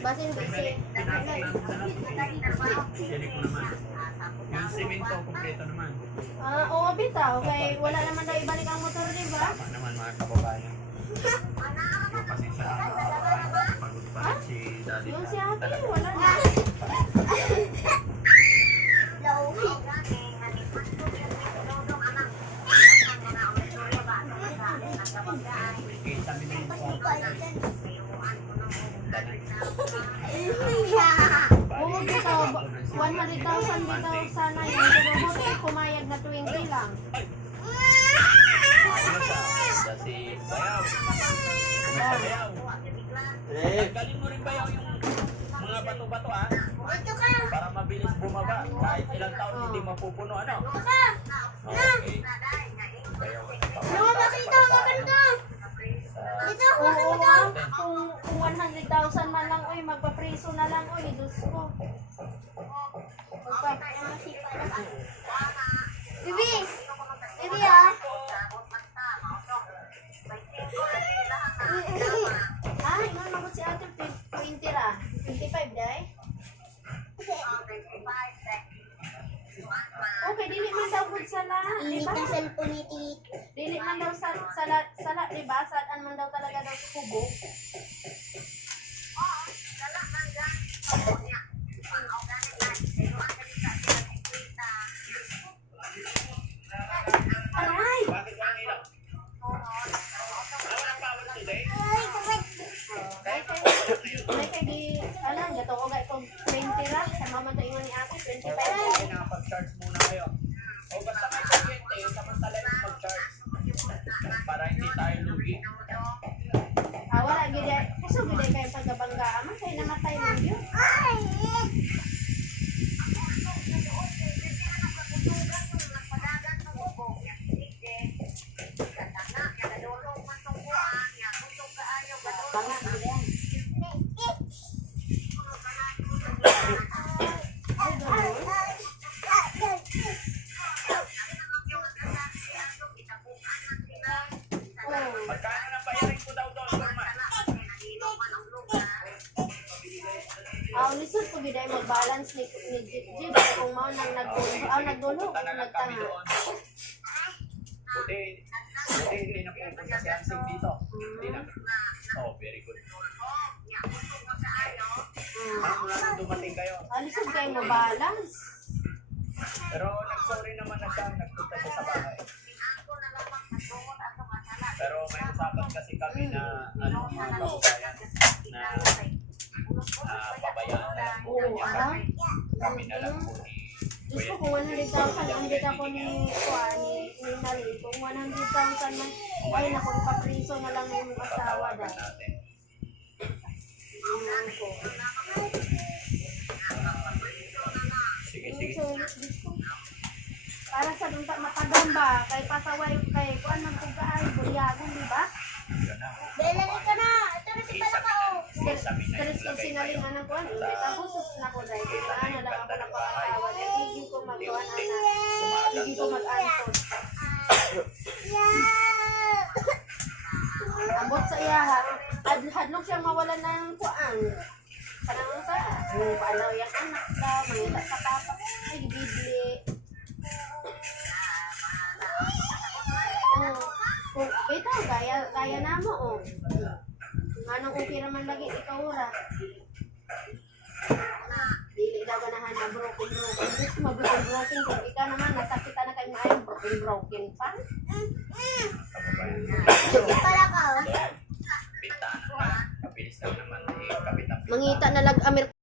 Basin kasi. Yan ko naman. Yung simento, kompleto naman. Oo, bitaw. Okay, wala naman daw ibalik ang motor, di ba? Tama naman mga kababayan. Yung pasensya na pagod pa rin si daddy. Yung si ate, wala na. Kita mo na yung Oo, bitaw. 100,000 bitaw sana yun. Pero buti pumayag na 20 lang. si Bayaw. Kumusta Bayaw? Tanggalin mo rin Bayaw yung mga bato-bato ha? Para mabilis bumaba. Kahit ilang taon hindi mapupuno. Ano? Okay. Bayaw. Oo, kung 100,000 man lang, uy, magpapriso na lang, uy, Diyos ko. Bibi! Bibi ah! Ay, no, naman si ate, 20 ra. 25, day? Okay, dili man daw good sala, di Init ba? na cellphone ni Tito. Dili man daw sala, di ba? Saan man daw talaga daw sa kubo. Aray! Bakit walang ilaw? Walang power today? May kay di, ano, gato ko ga itong 20 ra. Sa mama to ingon ni ate, 25 ra. Okay, nakapag-charge muna kayo. O basta may kuryente, samantala yung mag-charge. Para hindi tayo lugi. Wala, gide. Puso gide kayo pagkabanggaan. Man kayo namatay lang yun. Banga, gide yan. Ay, ganun. Oh. Magkano na bayarin ko daw doon, Norma? Lisod ko giday mag-balance ni Jeep kung mao nang nagdulo Punta na lang kami nagtanga. doon. Buti hindi na pupunta si Ansing dito. Hindi na. Oh, very good. Mula nang dumating kayo. Lisod kayo mag-balance. Pero nag-sorry naman na siya, nagpunta siya sa bahay. Pero may usapan kasi kami na mga kababayan na pabayaan na lang po Oo, kanya kami. Kami na lang po ni Diyos ko, kung 100,000 ang dita ko ni Nali, kung 100,000 man, ay naku, ipapriso na lang yung asawa tatawagan dahil. natin. Sige, sige. So, Diyos ko, para sa dunta matagamba, kay pasaway, kay kuan man kung kaay, bulyagon, di ba? Yun na. Belari ka na! Ito na si Palakaw! Stress ko singaling anang kuan, ulit ako sus na ko dahil kailangan na lang ako na pangasawa dahil hindi ko magawa na hindi ko mag-antos. Ambot sa iya ha, hadlok siyang mawalan ng kuan. Parang sa, paalaw yung anak daw, mangita sa papa, ay bibili. Kung ito, kaya na mo, oh. Anong okay naman lagi, ikaw ra. Dili daw ganahan na broken. Gusto ma-broken, kung ikaw naman, nasakita na kayo maayong broken pa. Kababayan. Si Palakaw! Bintana na. Kabilis lang naman. Kapit ang Mangita na lag